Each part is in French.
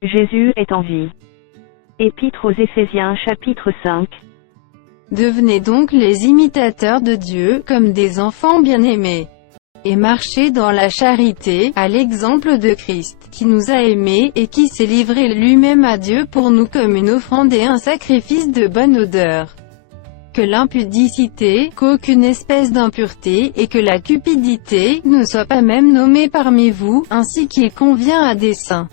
Jésus est en vie. Épître aux Éphésiens chapitre 5. Devenez donc les imitateurs de Dieu, comme des enfants bien-aimés. Et marchez dans la charité, à l'exemple de Christ, qui nous a aimés, et qui s'est livré lui-même à Dieu pour nous comme une offrande et un sacrifice de bonne odeur. Que l'impudicité, qu'aucune espèce d'impureté, et que la cupidité, ne soit pas même nommée parmi vous, ainsi qu'il convient à des saints.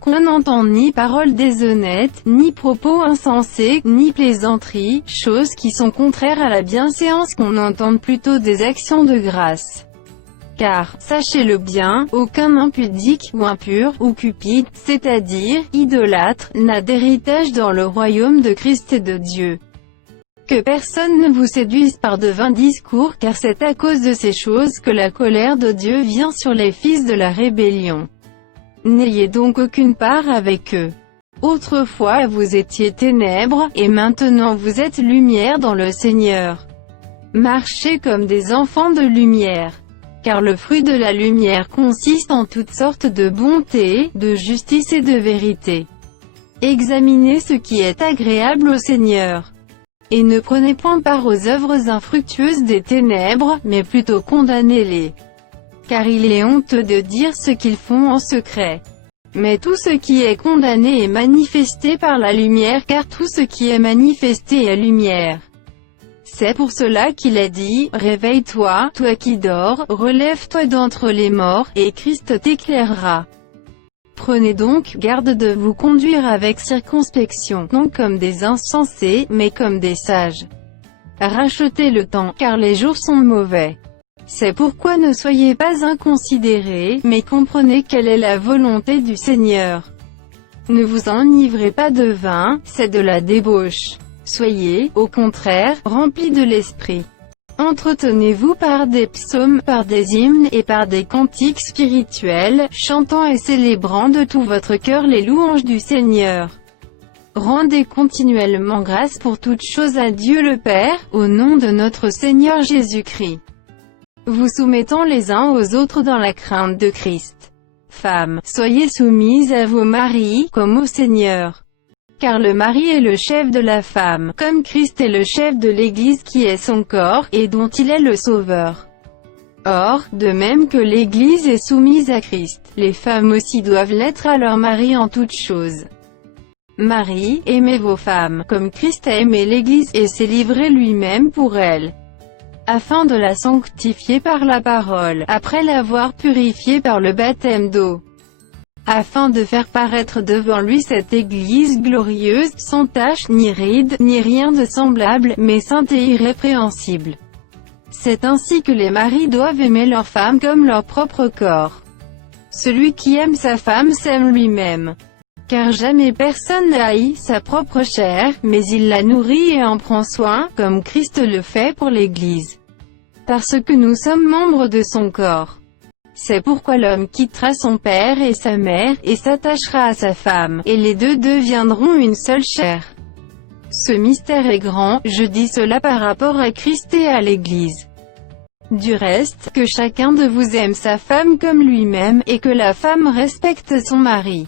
Qu'on n'entend ni paroles déshonnêtes, ni propos insensés, ni plaisanteries, choses qui sont contraires à la bienséance, qu'on entende plutôt des actions de grâce. Car, sachez-le bien, aucun impudique, ou impur, ou cupide, c'est-à-dire, idolâtre, n'a d'héritage dans le royaume de Christ et de Dieu. Que personne ne vous séduise par de vains discours, car c'est à cause de ces choses que la colère de Dieu vient sur les fils de la rébellion. N'ayez donc aucune part avec eux. Autrefois vous étiez ténèbres, et maintenant vous êtes lumière dans le Seigneur. Marchez comme des enfants de lumière. Car le fruit de la lumière consiste en toutes sortes de bonté, de justice et de vérité. Examinez ce qui est agréable au Seigneur. Et ne prenez point part aux œuvres infructueuses des ténèbres, mais plutôt condamnez-les. Car il est honteux de dire ce qu'ils font en secret. Mais tout ce qui est condamné est manifesté par la lumière, car tout ce qui est manifesté est lumière. C'est pour cela qu'il a dit, « Réveille-toi, toi qui dors, relève-toi d'entre les morts, et Christ t'éclairera. » Prenez donc garde de vous conduire avec circonspection, non comme des insensés, mais comme des sages. Rachetez le temps, car les jours sont mauvais. C'est pourquoi ne soyez pas inconsidérés, mais comprenez quelle est la volonté du Seigneur. Ne vous enivrez pas de vin, c'est de la débauche. Soyez, au contraire, remplis de l'esprit. Entretenez-vous par des psaumes, par des hymnes, et par des cantiques spirituels, chantant et célébrant de tout votre cœur les louanges du Seigneur. Rendez continuellement grâce pour toutes choses à Dieu le Père, au nom de notre Seigneur Jésus-Christ. Vous soumettant les uns aux autres dans la crainte de Christ. Femmes, soyez soumises à vos maris, comme au Seigneur. Car le mari est le chef de la femme, comme Christ est le chef de l'Église qui est son corps, et dont il est le Sauveur. Or, de même que l'Église est soumise à Christ, les femmes aussi doivent l'être à leur mari en toutes choses. Maris, aimez vos femmes, comme Christ a aimé l'Église, et s'est livré lui-même pour elle, afin de la sanctifier par la parole, après l'avoir purifiée par le baptême d'eau, afin de faire paraître devant lui cette Église glorieuse, sans tache, ni ride, ni rien de semblable, mais sainte et irrépréhensible. C'est ainsi que les maris doivent aimer leur femme comme leur propre corps. Celui qui aime sa femme s'aime lui-même. Car jamais personne n'a haï sa propre chair, mais il la nourrit et en prend soin, comme Christ le fait pour l'Église. Parce que nous sommes membres de son corps. C'est pourquoi l'homme quittera son père et sa mère, et s'attachera à sa femme, et les deux deviendront une seule chair. Ce mystère est grand, je dis cela par rapport à Christ et à l'Église. Du reste, que chacun de vous aime sa femme comme lui-même, et que la femme respecte son mari.